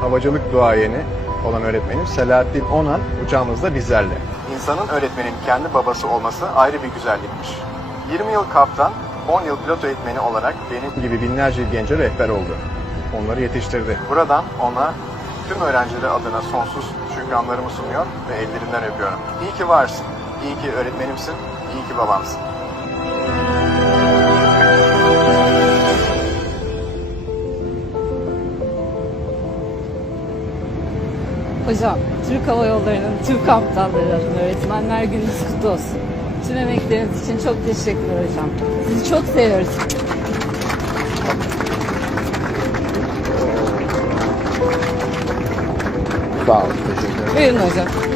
Havacılık duayeni olan öğretmenim Selahattin Onan uçağımızda bizlerle. İnsanın öğretmenin kendi babası olması ayrı bir güzellikmiş. 20 yıl kaptan, 10 yıl pilot eğitmeni olarak benim gibi binlerce gence rehber oldu. Onları yetiştirdi. Buradan ona tüm öğrencileri adına sonsuz şükranlarımı sunuyor ve ellerinden öpüyorum. İyi ki varsın, iyi ki öğretmenimsin, iyi ki babamsın. Hocam, Türk Hava Yolları'nın tüm kaptanları adına öğretmenler gününüz kutlu olsun. Tüm emekleriniz için çok teşekkürler hocam. Sizi çok seviyoruz. Sağ olun, teşekkür ederim. Buyurun hocam.